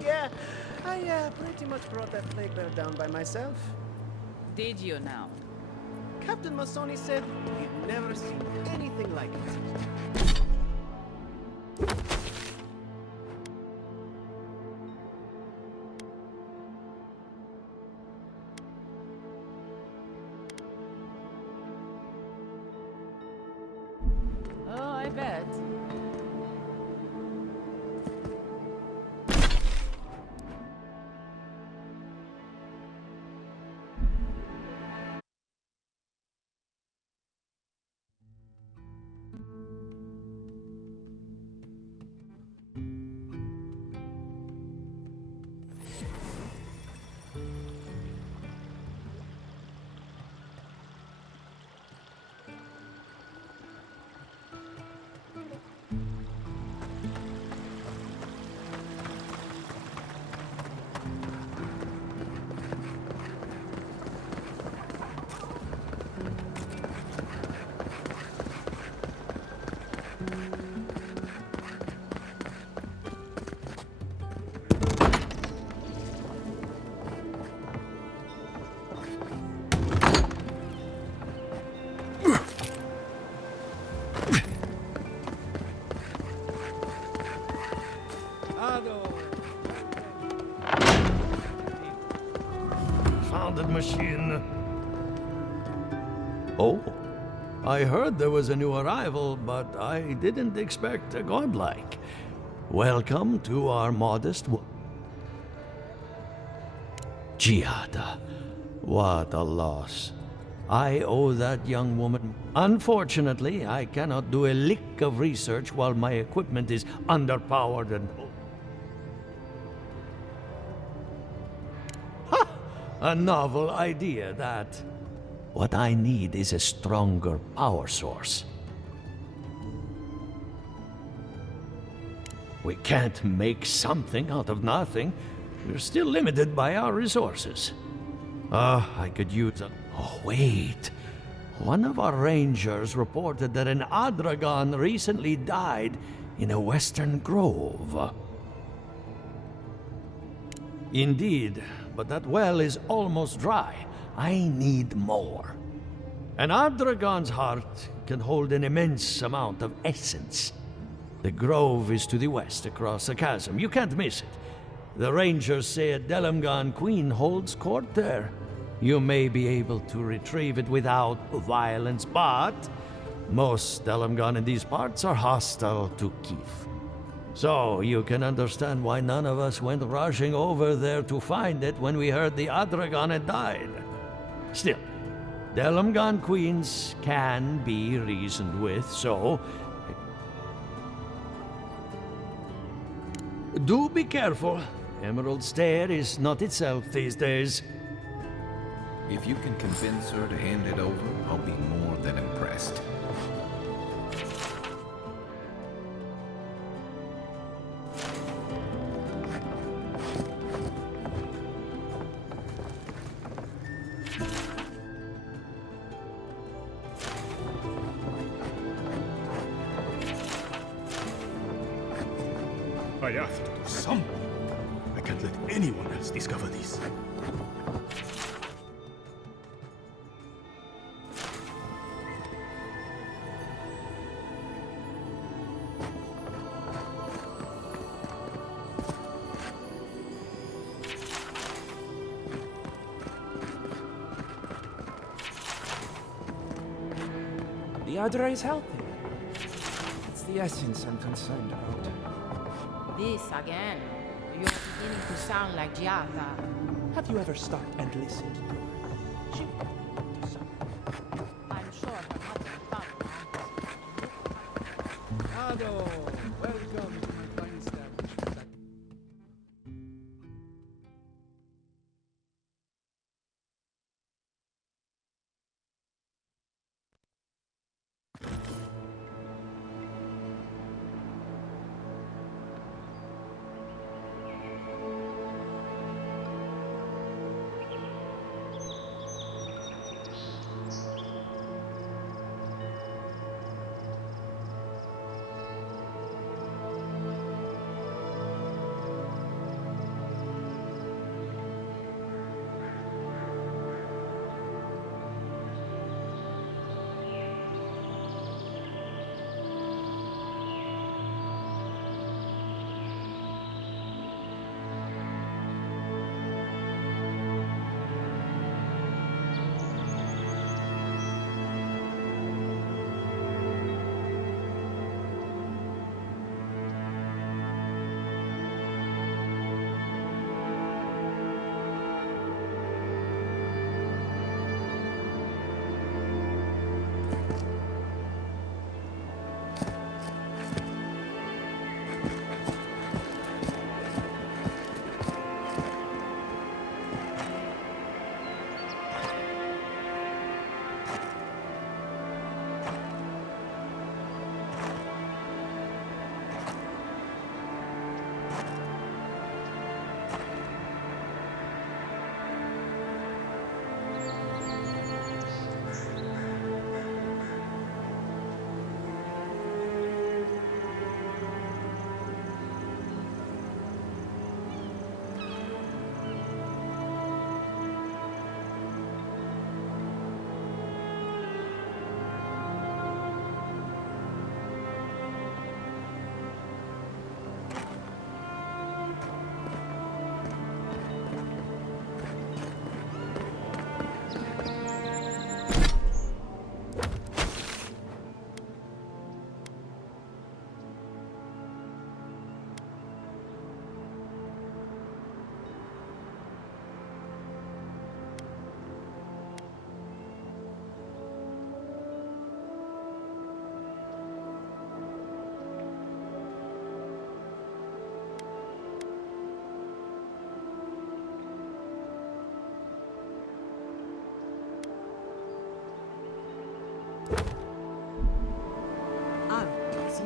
Yeah, I pretty much brought that plague bear down by myself. Did you now? Captain Masoni said he'd never seen anything like it. Oh, I bet. Founded machine. Oh, I heard there was a new arrival, but I didn't expect a godlike. Welcome to our modest Giada. What a loss. I owe that young woman. Unfortunately, I cannot do a lick of research while my equipment is underpowered and... Ha! A novel idea, that. What I need is a stronger power source. We can't make something out of nothing. We're still limited by our resources. I could use a... Oh, wait. One of our rangers reported that an Adragon recently died in a western grove. Indeed, but that well is almost dry. I need more. An Adragon's heart can hold an immense amount of essence. The grove is to the west, across the chasm. You can't miss it. The rangers say a Delamgan queen holds court there. You may be able to retrieve it without violence, but most Delamgan in these parts are hostile to Keith. So you can understand why none of us went rushing over there to find it when we heard the Adragon had died. Still, Delamgan queens can be reasoned with, so... Do be careful. Emerald Stair is not itself these days. If you can convince her to hand it over, I'll be more than impressed. I have to do something. I can't let anyone else discover this. The Adra is healthy. It's the essence I'm concerned about. This again. You're beginning to sound like Giada. Have you ever stopped and listened to her? She might do something. I'm sure her mother found Ado, welcome to my fine establishment.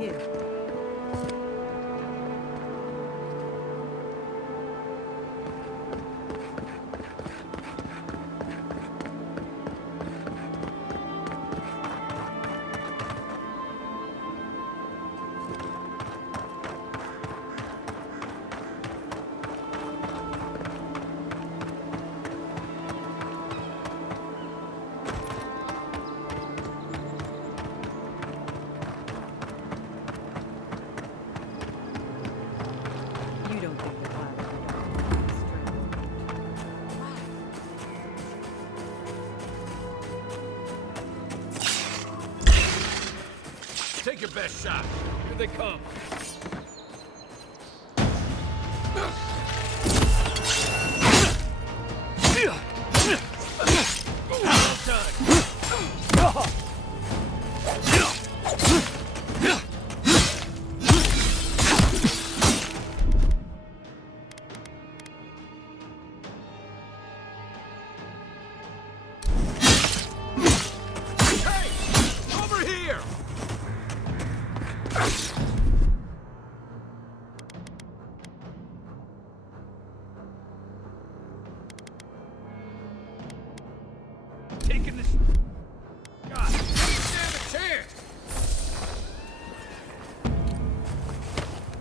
you. You don't think that Take your best shot. Here they come. Over here! Taking this. God, stand a chance!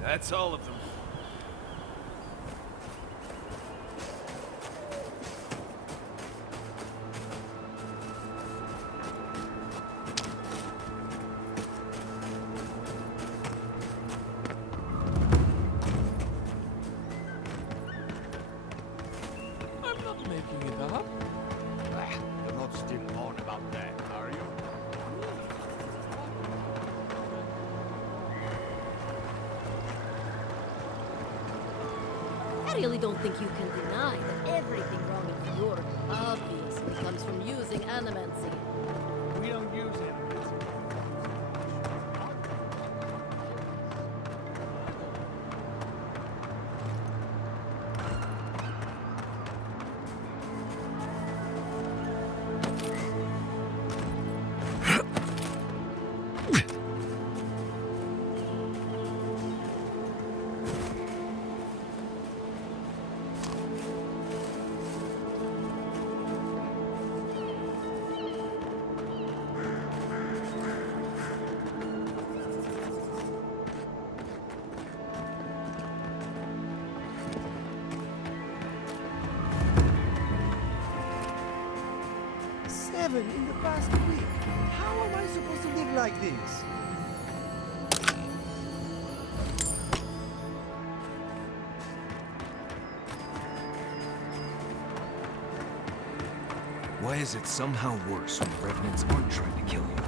That's all of them. I'm not making it up. You're not still on about that, are you? I really don't think you can deny that everything wrong in Fjord obviously comes from using animancy. We don't use it. Seven in the past week. How am I supposed to live like this? Why is it somehow worse when the Revenants aren't trying to kill you?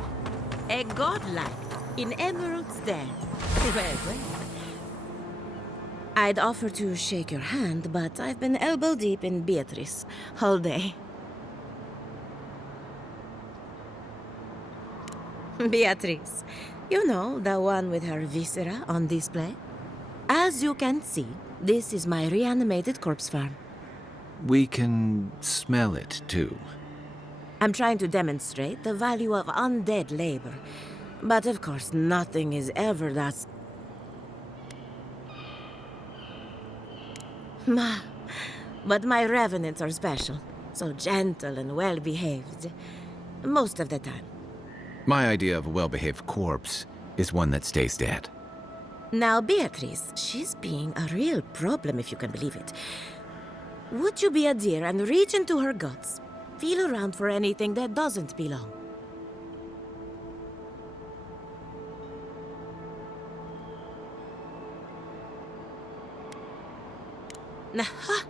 A godlike in Emerald's Den. Well. I'd offer to shake your hand, but I've been elbow deep in Beatrice all day. Beatrice, you know, the one with her viscera on display? As you can see, this is my reanimated corpse farm. We can smell it, too. I'm trying to demonstrate the value of undead labor. But of course, nothing is ever that... But my revenants are special. So gentle and well-behaved. Most of the time. My idea of a well-behaved corpse is one that stays dead. Now, Beatrice, she's being a real problem, if you can believe it. Would you be a dear and reach into her guts? Feel around for anything that doesn't belong. Aha!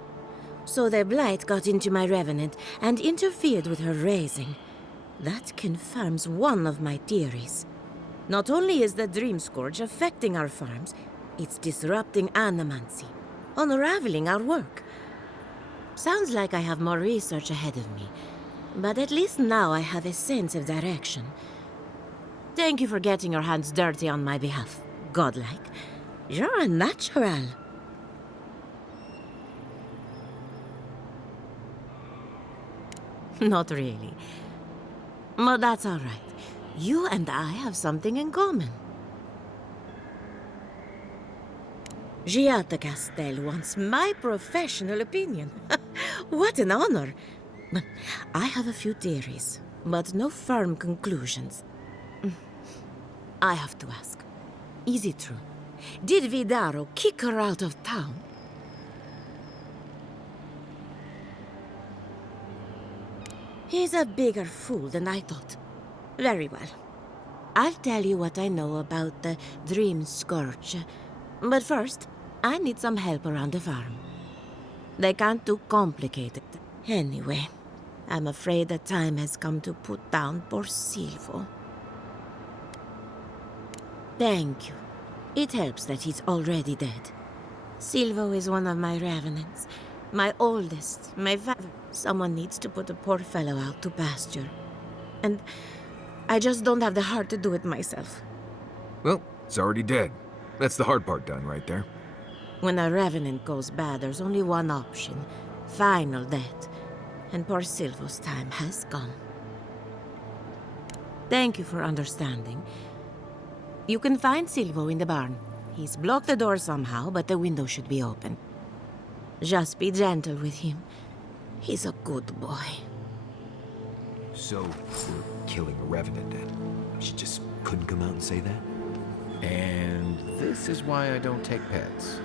So the blight got into my revenant and interfered with her raising. That confirms one of my theories. Not only is the Dream Scourge affecting our farms, it's disrupting animancy, unraveling our work. Sounds like I have more research ahead of me, but at least now I have a sense of direction. Thank you for getting your hands dirty on my behalf, godlike. You're a natural. Not really. But that's all right. You and I have something in common. Giata Castel wants my professional opinion. What an honor! I have a few theories, but no firm conclusions. I have to ask, is it true? Did Vidaro kick her out of town? He's a bigger fool than I thought. Very well. I'll tell you what I know about the Dream Scourge. But first, I need some help around the farm. They can't do complicated. Anyway, I'm afraid the time has come to put down poor Silvo. Thank you. It helps that he's already dead. Silvo is one of my revenants. My oldest, my Someone needs to put a poor fellow out to pasture. And I just don't have the heart to do it myself. Well, it's already dead. That's the hard part done right there. When a revenant goes bad, there's only one option. Final death. And poor Silvo's time has gone. Thank you for understanding. You can find Silvo in the barn. He's blocked the door somehow, but the window should be open. Just be gentle with him. He's a good boy. So, we're killing a revenant then. She just couldn't come out and say that? And this is why I don't take pets.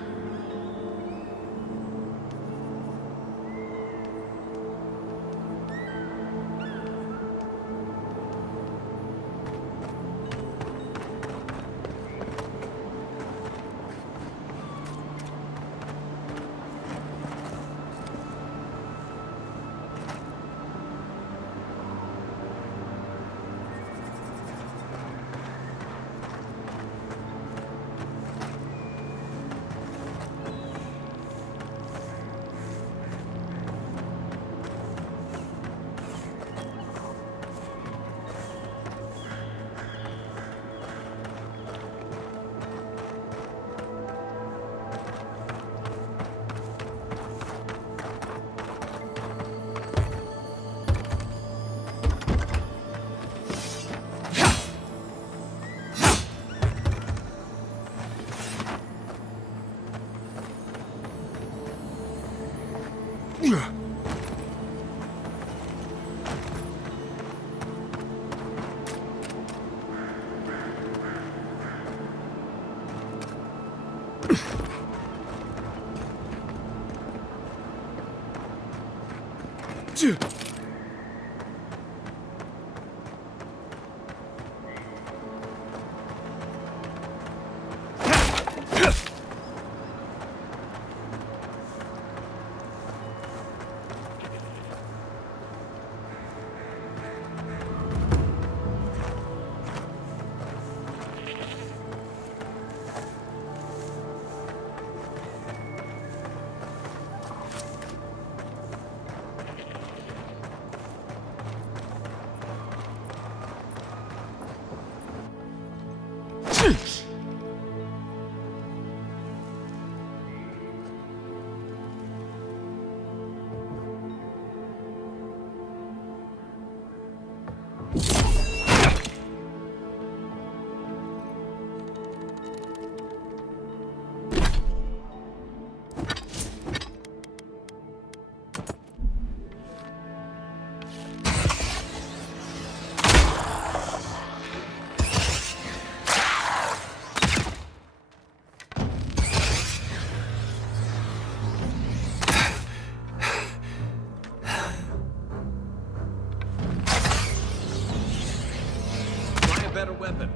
Better weapon.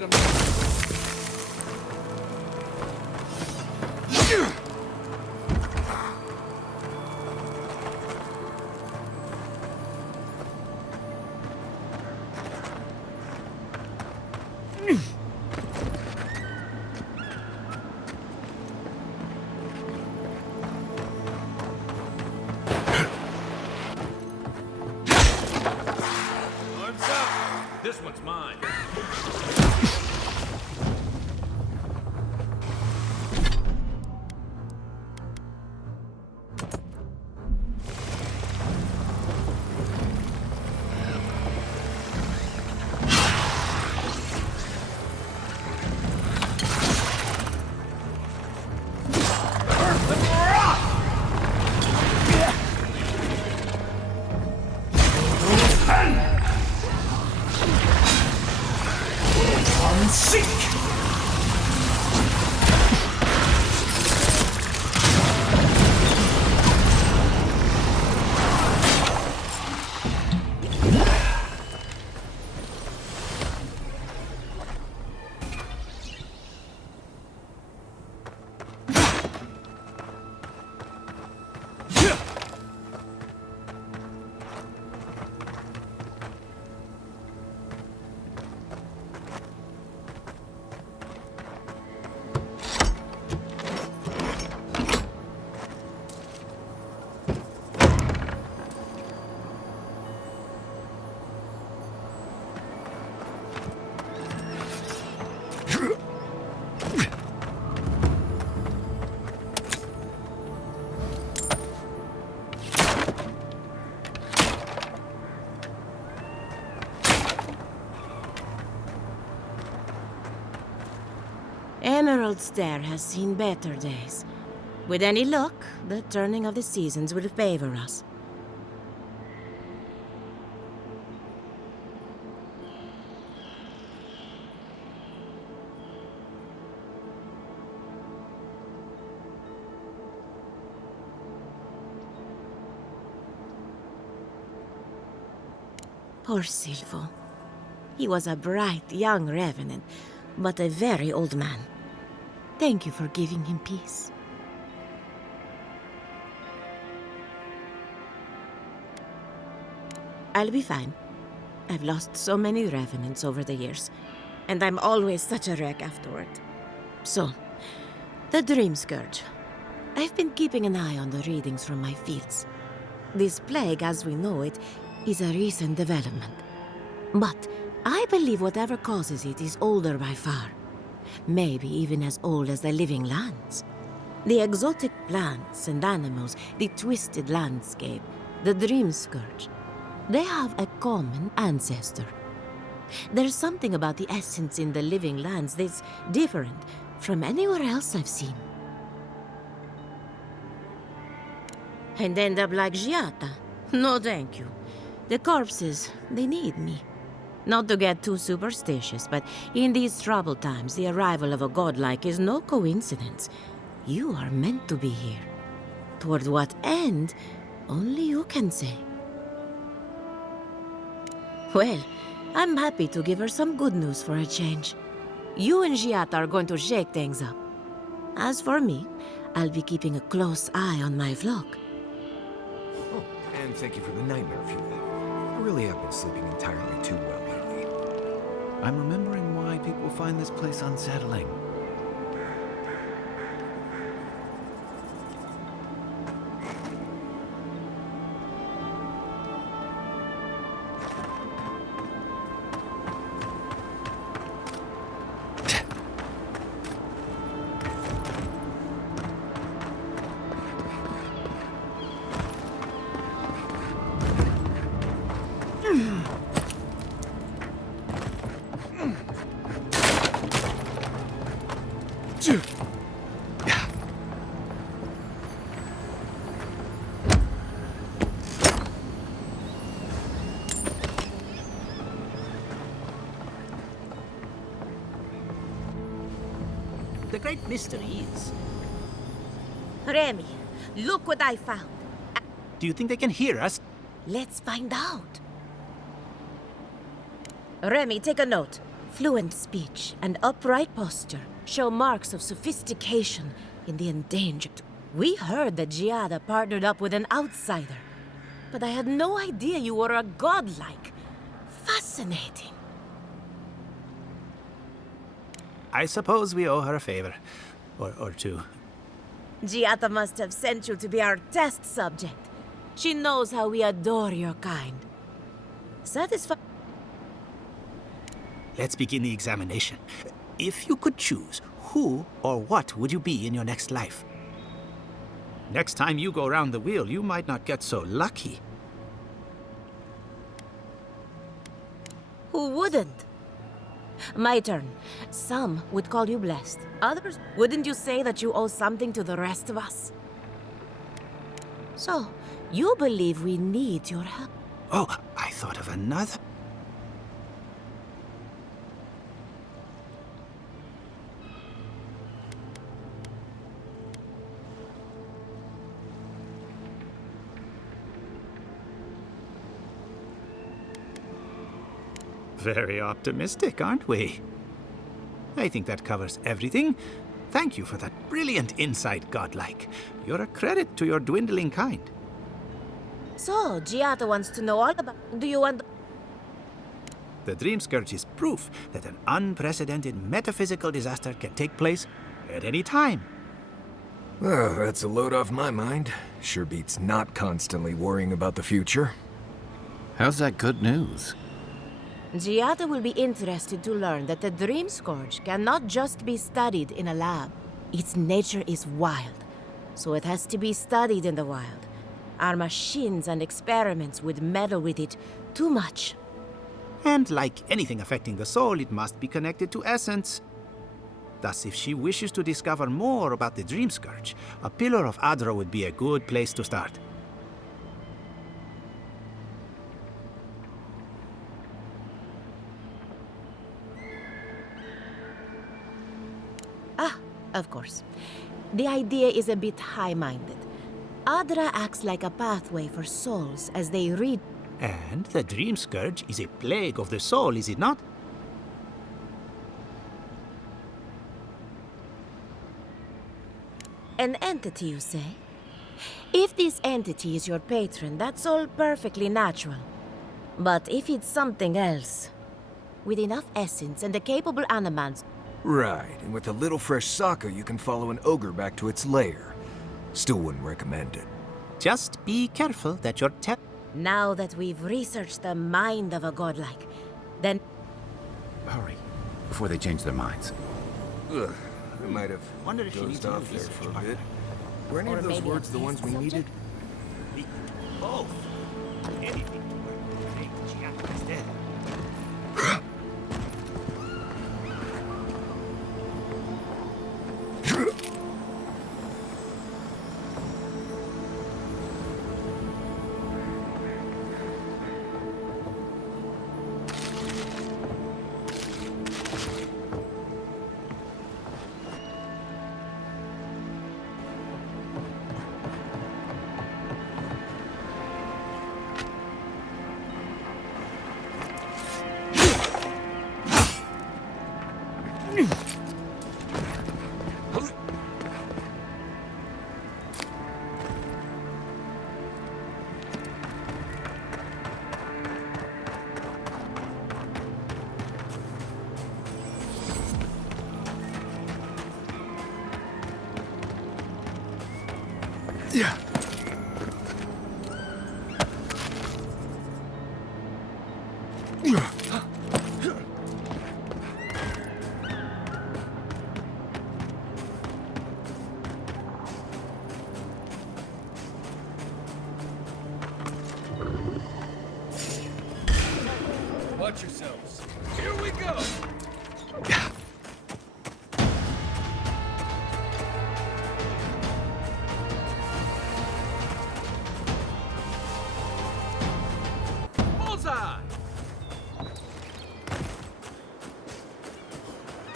get him. This one's mine. Emerald Stair has seen better days. With any luck, the turning of the seasons will favor us. Poor Silvo. He was a bright young revenant, but a very old man. Thank you for giving him peace. I'll be fine. I've lost so many revenants over the years, and I'm always such a wreck afterward. So, the Dream Scourge. I've been keeping an eye on the readings from my fields. This plague, as we know it, is a recent development. But I believe whatever causes it is older by far. Maybe even as old as the living lands. The exotic plants and animals, the twisted landscape, the Dream Scourge. They have a common ancestor. There's something about the essence in the living lands that's different from anywhere else I've seen. And end up like Giata? No thank you. The corpses, they need me. Not to get too superstitious, but in these troubled times, the arrival of a godlike is no coincidence. You are meant to be here. Toward what end, only you can say. Well, I'm happy to give her some good news for a change. You and Giata are going to shake things up. As for me, I'll be keeping a close eye on my flock. Oh, and thank you for the nightmare fuel. I really have been sleeping entirely too well lately. I'm remembering why people find this place unsettling. The great mystery is... Remy, look what I found. Do you think they can hear us? Let's find out. Remy, take a note. Fluent speech and upright posture show marks of sophistication in the endangered. We heard that Giada partnered up with an outsider, but I had no idea you were a godlike. Fascinating. I suppose we owe her a favor. Or two. Giada must have sent you to be our test subject. She knows how we adore your kind. Satisfied? Let's begin the examination. If you could choose, who or what would you be in your next life? Next time you go round the wheel, you might not get so lucky. Who wouldn't? My turn. Some would call you blessed. Others, wouldn't you say that you owe something to the rest of us? So, you believe we need your help? Oh, I thought of another. Very optimistic, aren't we? I think that covers everything. Thank you for that brilliant insight, Godlike. You're a credit to your dwindling kind. So, Giada wants to know all about... Do you want... The Dream Scourge is proof that an unprecedented metaphysical disaster can take place at any time. Oh, that's a load off my mind. Sure beats not constantly worrying about the future. How's that good news? Giada will be interested to learn that the Dream Scourge cannot just be studied in a lab. Its nature is wild, so it has to be studied in the wild. Our machines and experiments would meddle with it too much. And like anything affecting the soul, it must be connected to essence. Thus, if she wishes to discover more about the Dream Scourge, a Pillar of Adra would be a good place to start. Of course. The idea is a bit high-minded. Adra acts like a pathway for souls as they read. And the Dream Scourge is a plague of the soul, is it not? An entity, you say? If this entity is your patron, that's all perfectly natural. But if it's something else, with enough essence and a capable animals... Right, and with a little fresh sake, you can follow an ogre back to its lair. Still wouldn't recommend it. Just be careful that your Now that we've researched the mind of a godlike, then... Hurry, before they change their minds. Ugh, I might have Wonder if she needs dozed a off there research for a partner. bit. Were any Or of those maybe a words the ones we test needed? Both. Anything to work. Hey, Giada is dead. Watch yourselves. Here we go! Bullseye!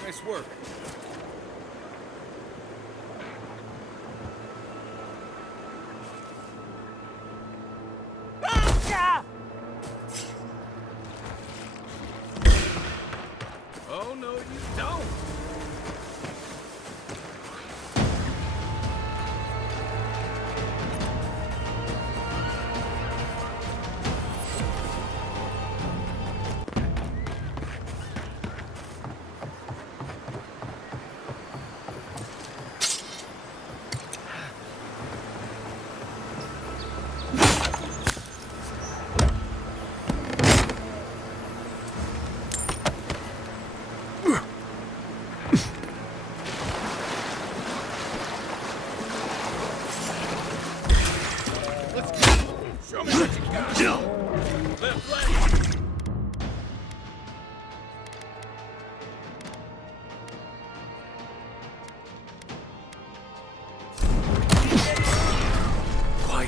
Nice work.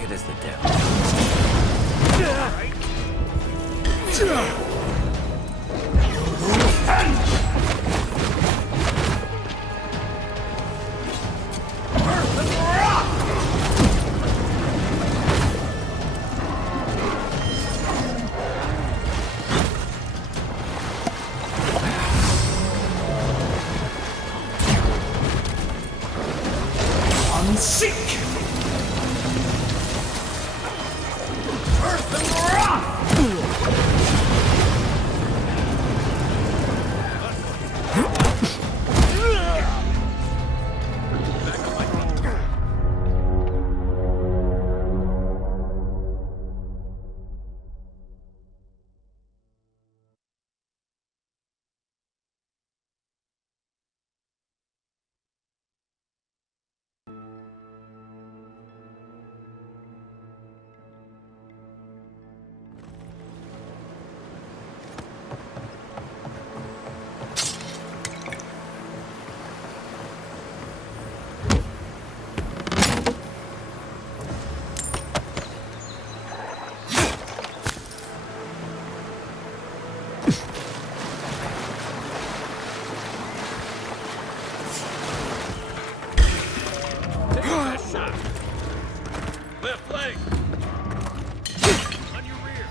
ragged as the devil. Unseek! Left leg! On your rear!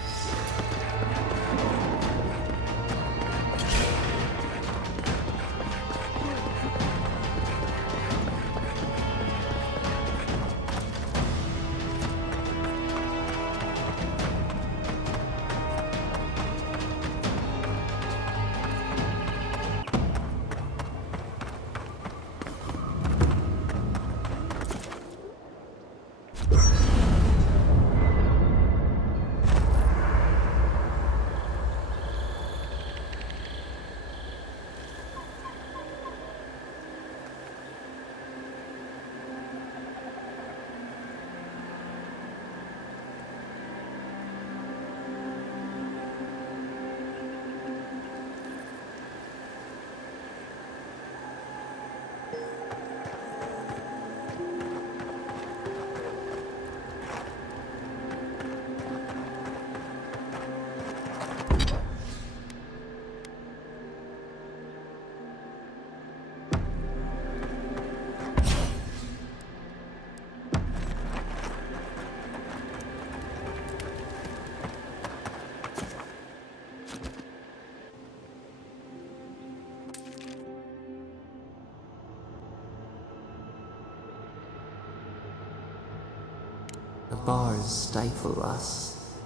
The bars stifle us.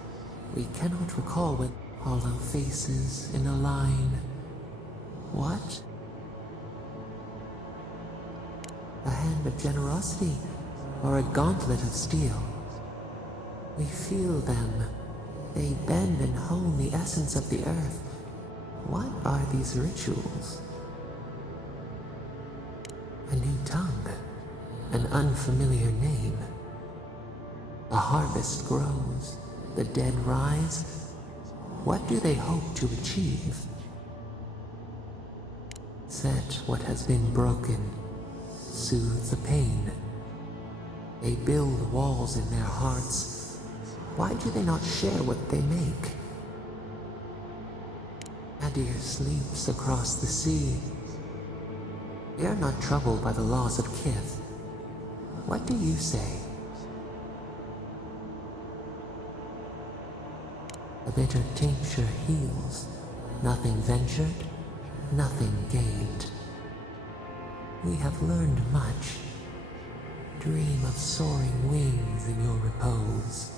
We cannot recall when hollow faces in a line. What? A hand of generosity or a gauntlet of steel? We feel them. They bend and hone the essence of the earth. What are these rituals? A new tongue, an unfamiliar name. A harvest grows, the dead rise. What do they hope to achieve? Set what has been broken, soothe the pain. They build walls in their hearts. Why do they not share what they make? Adir sleeps across the sea. We are not troubled by the laws of Kith. What do you say? A bitter tincture heals. Nothing ventured, nothing gained. We have learned much. Dream of soaring wings in your repose.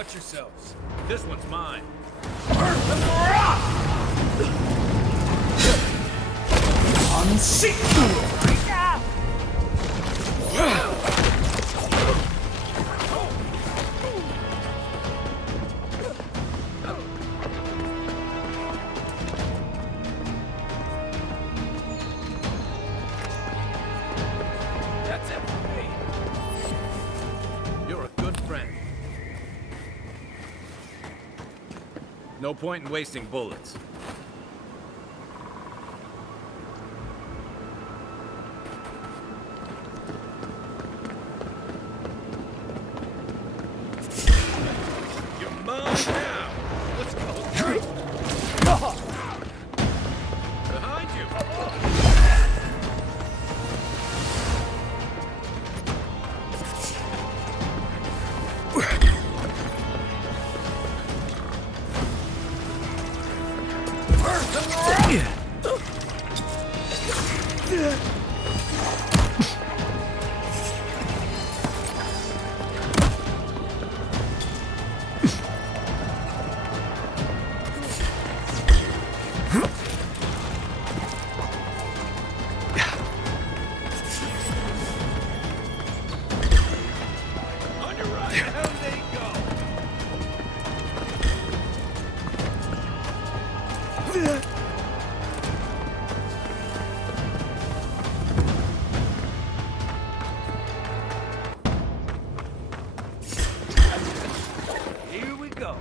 Watch yourselves. This one's mine. That's it for me. You're a good friend. No point in wasting bullets. You're mine now. Let's go. Behind you. On your right. Down they go. Here we go.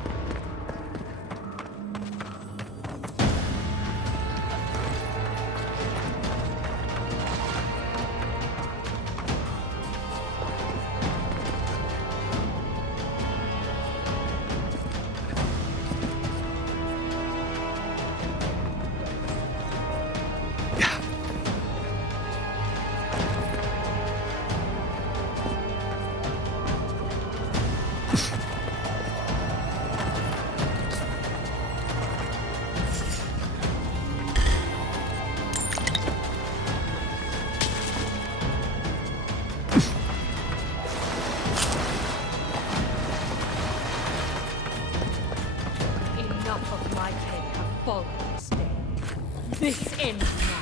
Enough of my kin have fallen this day. This ends now.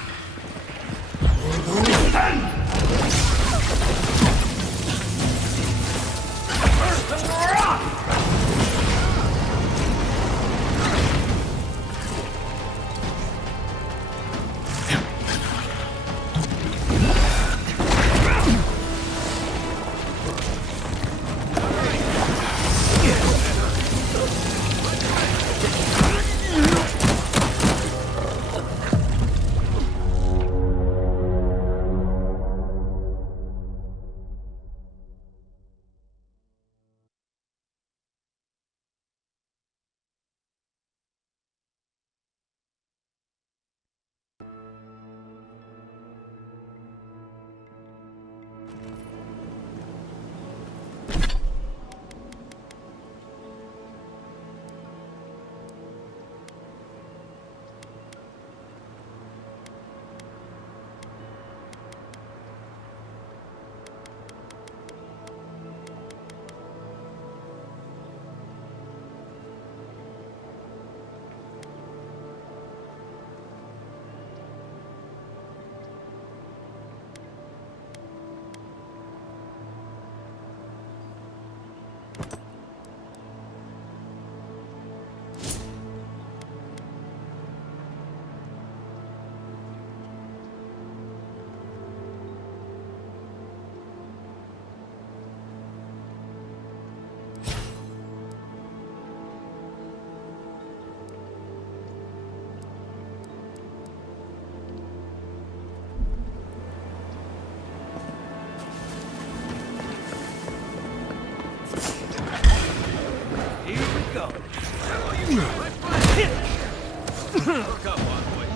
Look up, Envoy.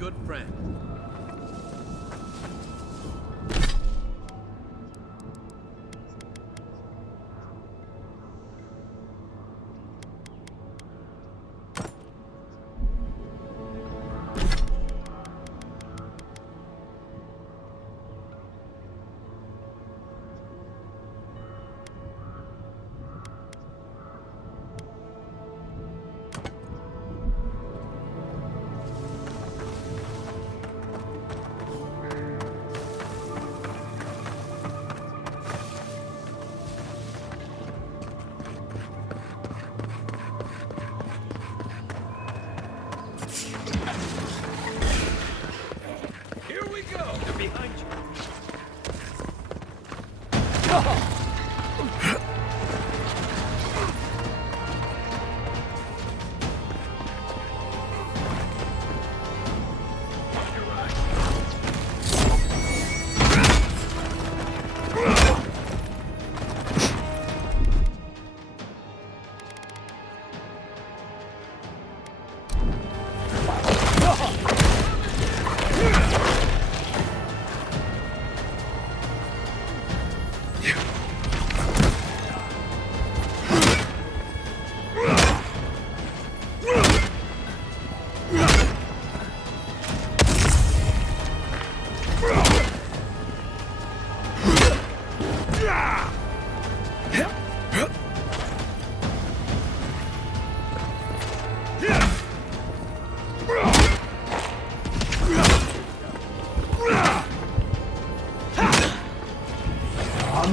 good friend. Here we go! They're behind you.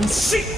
Seek!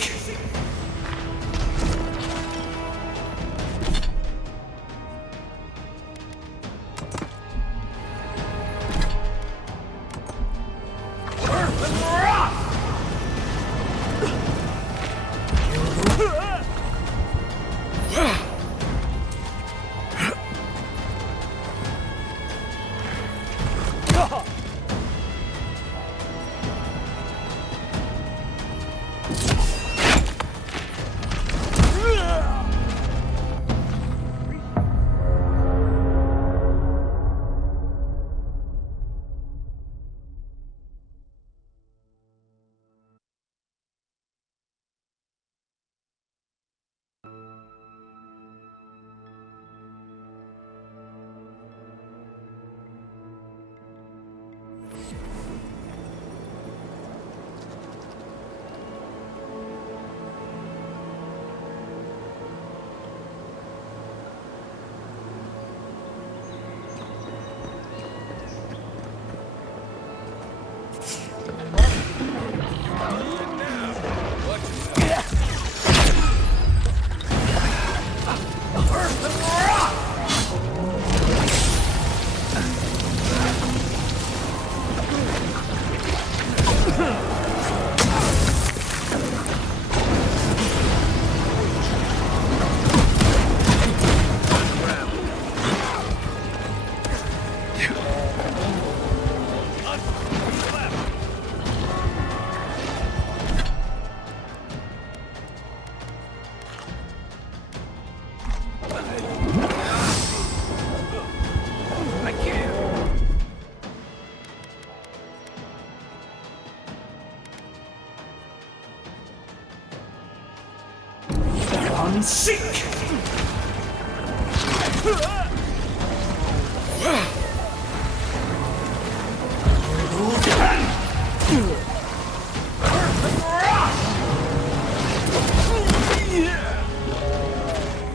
Seek!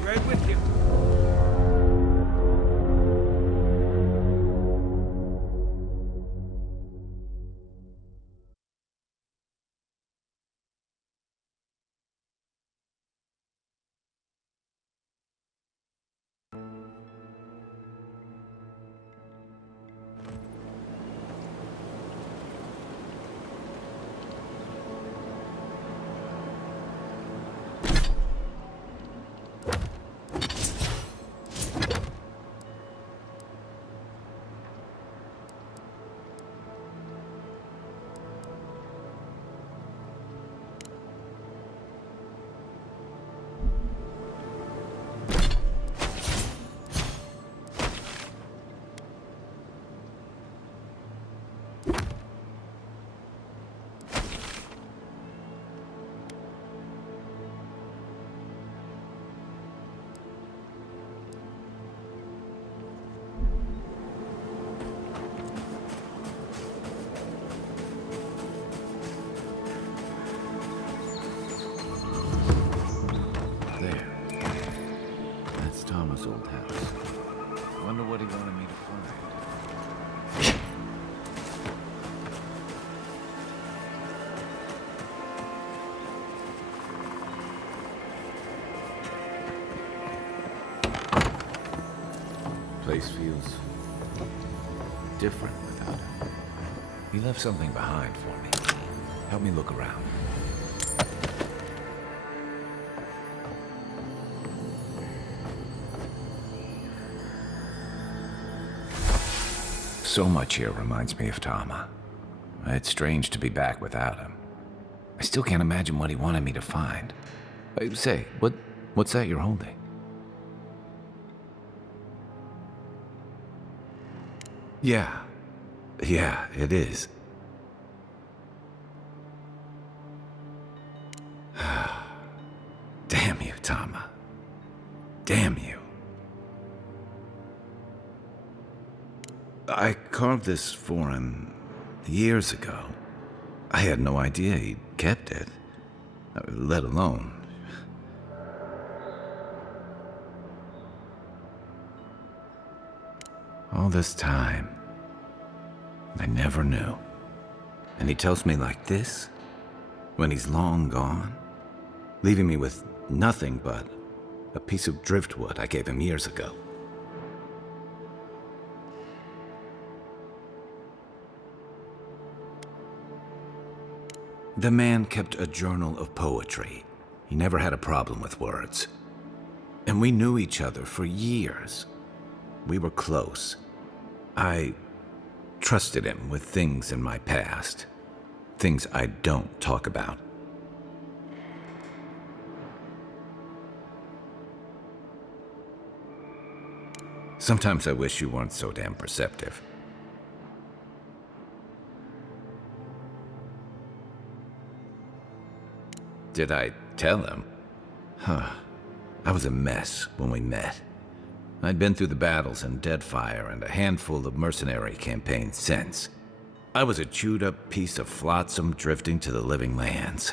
Right with you. what he wanted me to find. Place feels different without him. He left something behind for me. Help me look around. So much here reminds me of Tama. It's strange to be back without him. I still can't imagine what he wanted me to find. Say, what's that you're holding? Yeah, it is. Damn you, Tama. Damn you. I carved this for him years ago. I had no idea he'd kept it, let alone. All this time, I never knew. And he tells me like this, when he's long gone, leaving me with nothing but a piece of driftwood I gave him years ago. The man kept a journal of poetry. He never had a problem with words. And we knew each other for years. We were close. I trusted him with things in my past. Things I don't talk about. Sometimes I wish you weren't so damn perceptive. Did I tell him? I was a mess when we met. I'd been through the battles in Deadfire and a handful of mercenary campaigns since. I was a chewed-up piece of flotsam drifting to the living lands.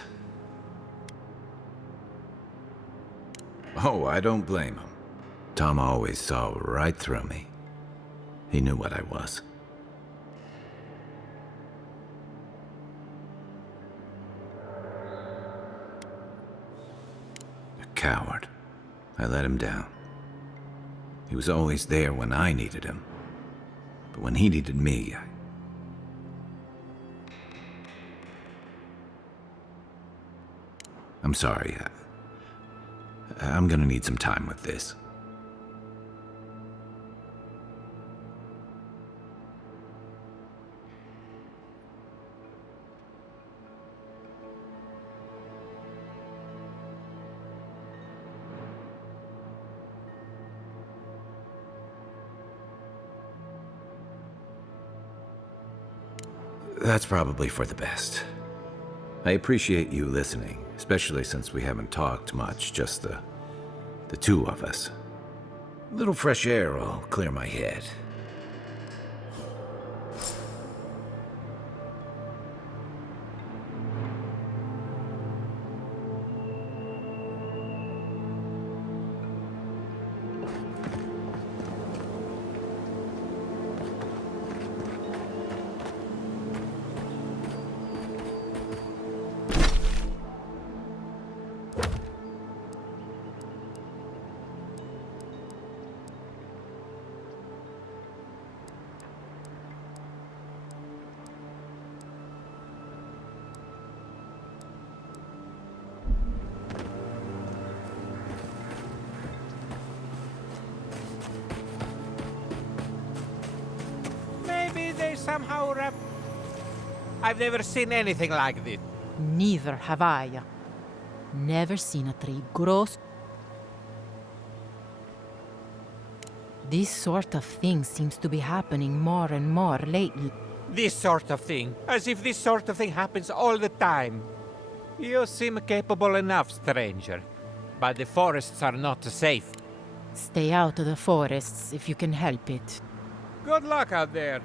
Oh, I don't blame him. Tom always saw right through me. He knew what I was. A coward. I let him down. He was always there when I needed him. But when he needed me, I'm sorry. I'm gonna need some time with this. That's probably for the best. I appreciate you listening, especially since we haven't talked much, just the two of us. A little fresh air will clear my head. Somehow I've never seen anything like this. Neither have I. Never seen a tree grow. This sort of thing seems to be happening more and more lately. This sort of thing? As if this sort of thing happens all the time. You seem capable enough, stranger. But the forests are not safe. Stay out of the forests if you can help it. Good luck out there.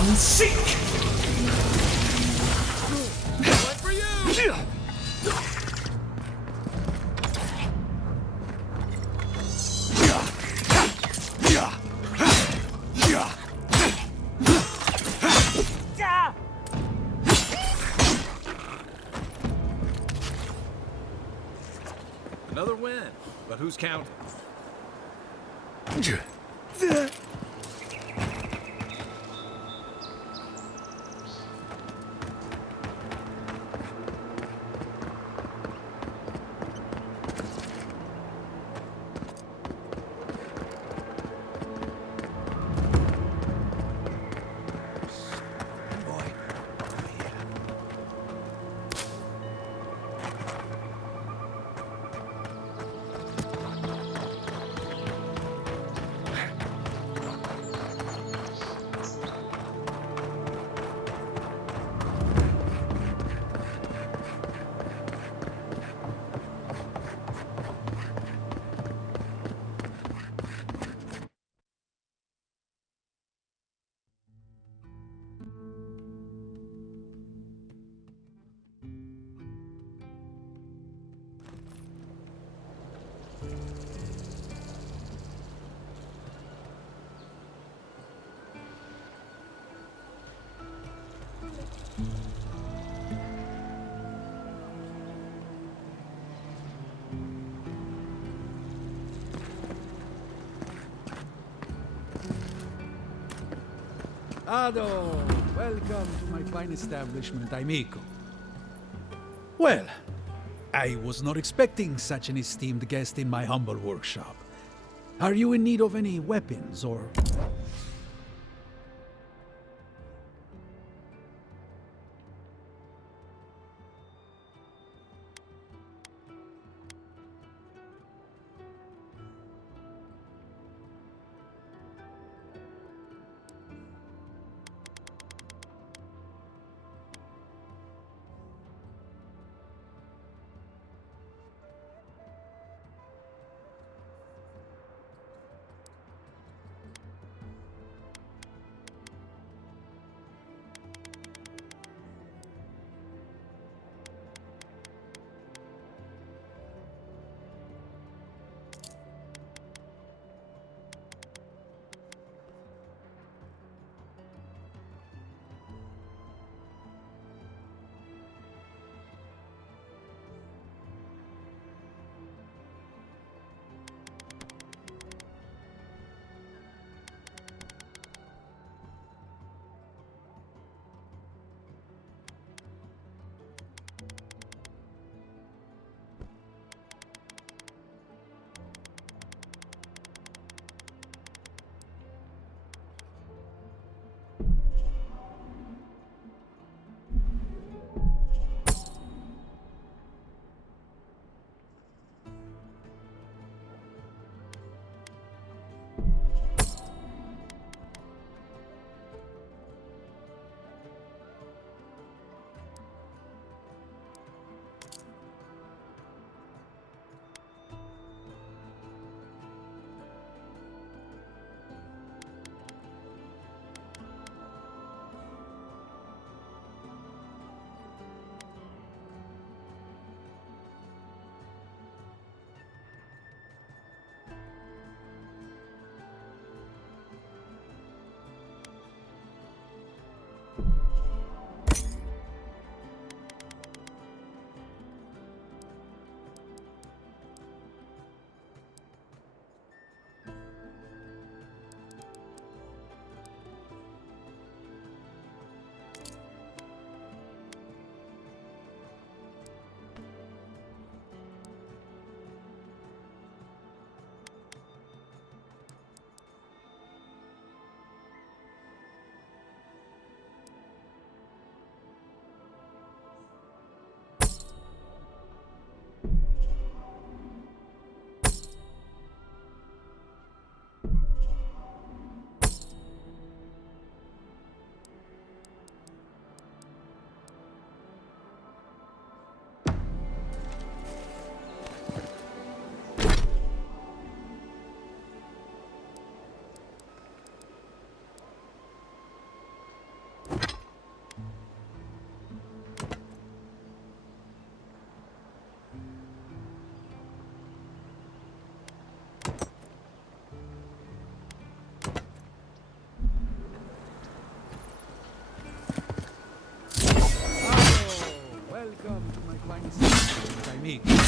Dragon Seek! Another win, but who's counting? Ado, welcome to my fine establishment, amico. Well, I was not expecting such an esteemed guest in my humble workshop. Are you in need of any weapons or... amigo.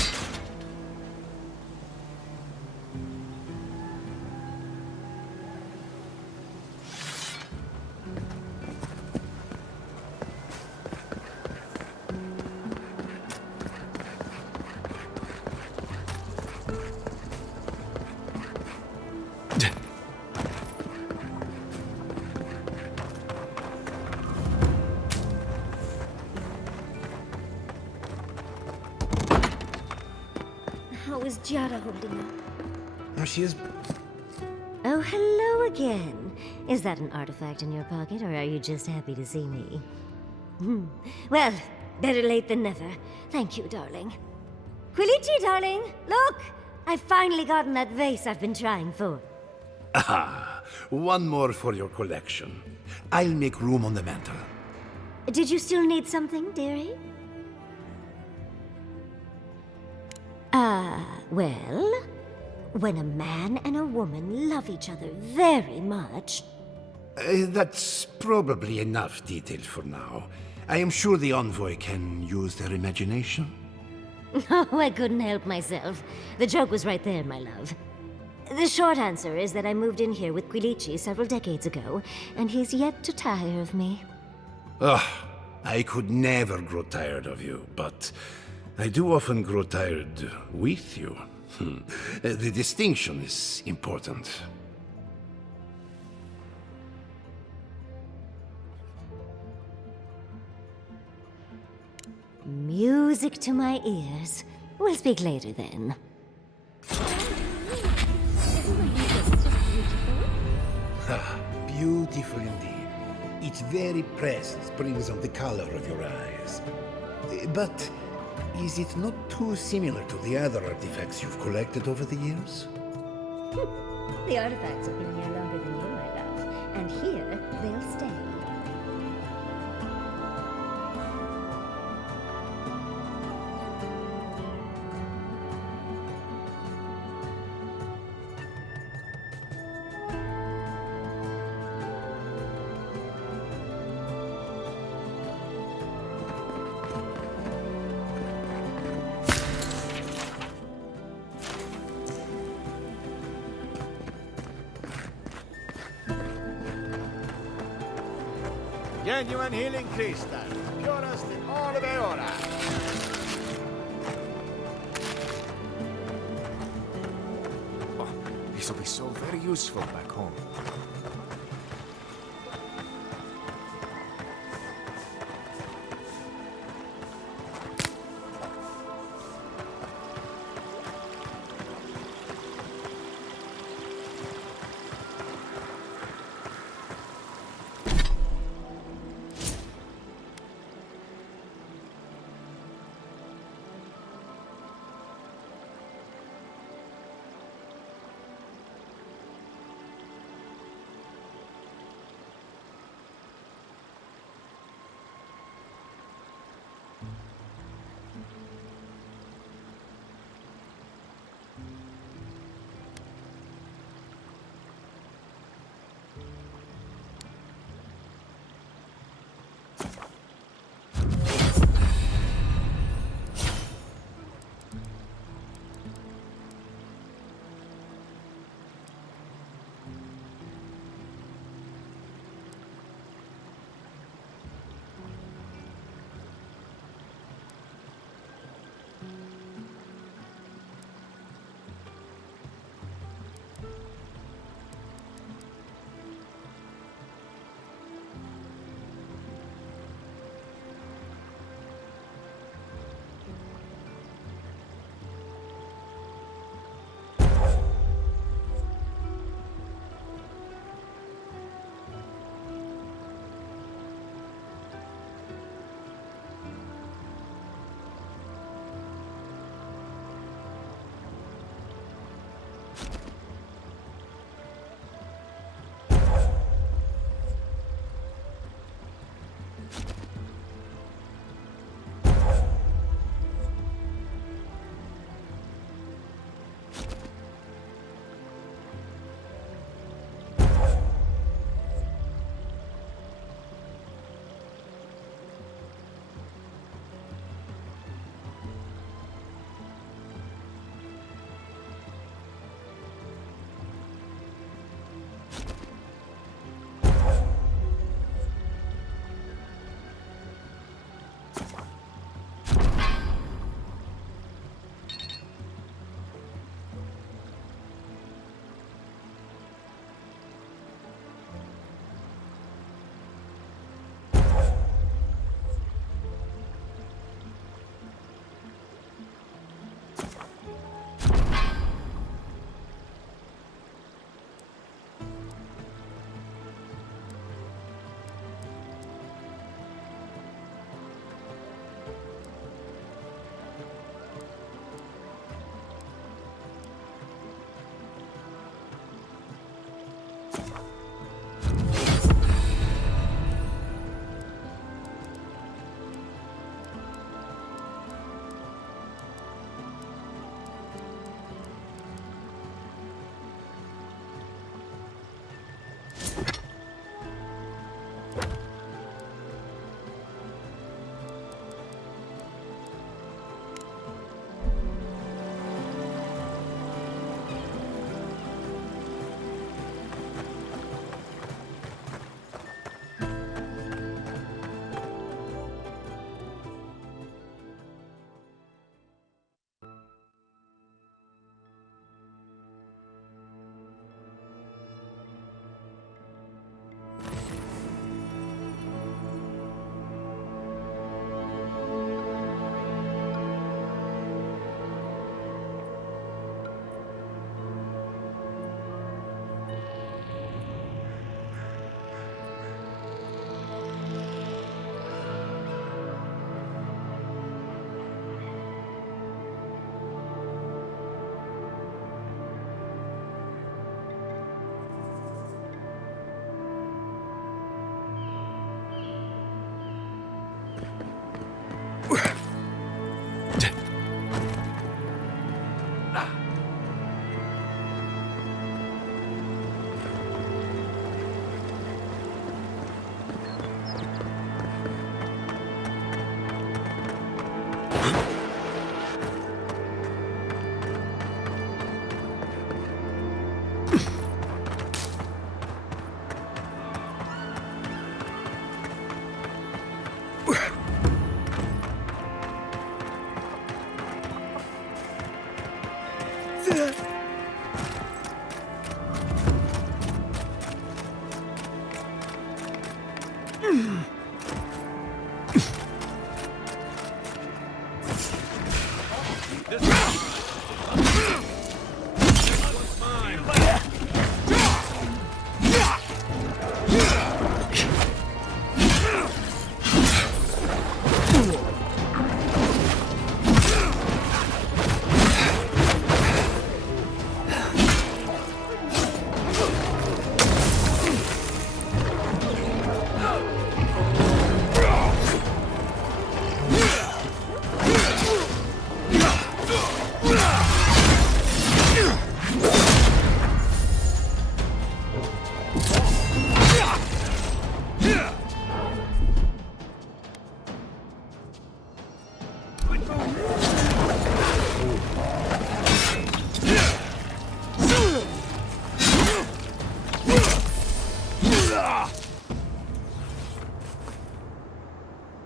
How is Giada holding up? She is... Oh, hello again. Is that an artifact in your pocket, or are you just happy to see me? Well, better late than never. Thank you, darling. Quilichi, darling! Look! I've finally gotten that vase I've been trying for. Ah, one more for your collection. I'll make room on the mantel. Did you still need something, dearie? Well, when a man and a woman love each other very much... That's probably enough detail for now. I am sure the envoy can use their imagination. Oh, I couldn't help myself. The joke was right there, my love. The short answer is that I moved in here with Quilichi several decades ago, and he's yet to tire of me. I could never grow tired of you, but I do often grow tired with you. The distinction is important. Music to my ears. We'll speak later then. Beautiful indeed. Its very presence brings out the color of your eyes. But is it not too similar to the other artifacts you've collected over the years? The artifacts have been here longer than you, my love, and here they'll stay. Genuine healing crystal, purest in all of Eora. Oh, this will be so very useful back home.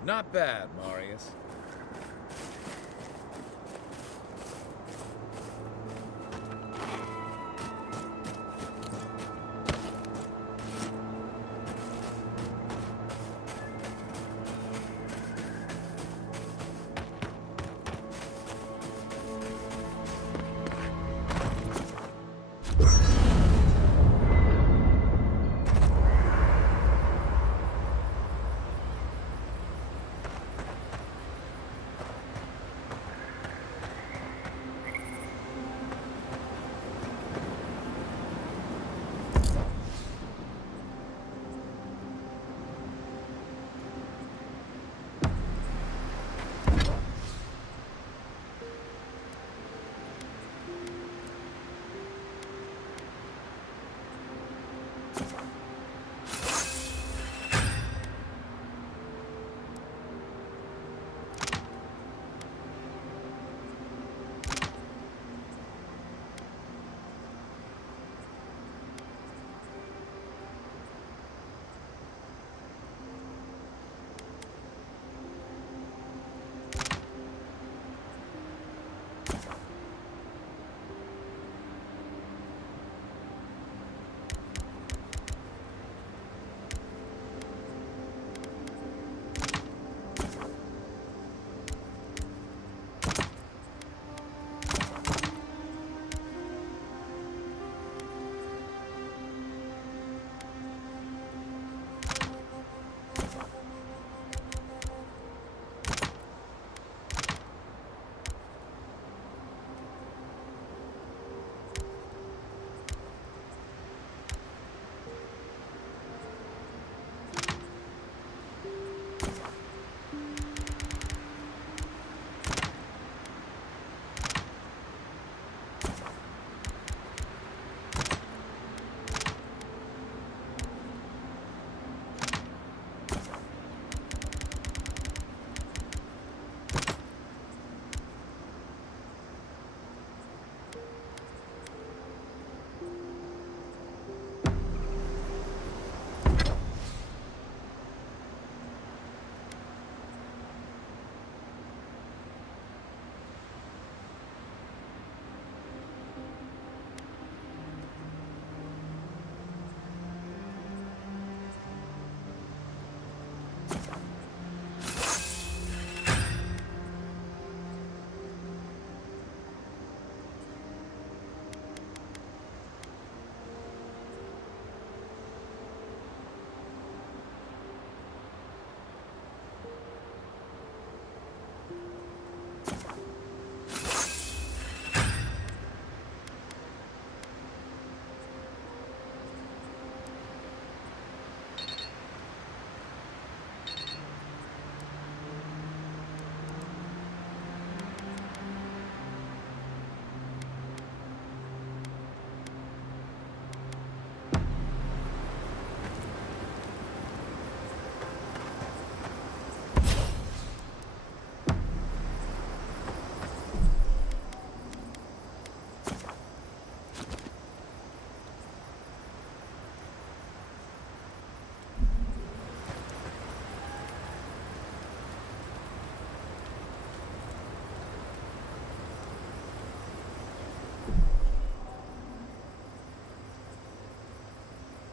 Not bad, Marius.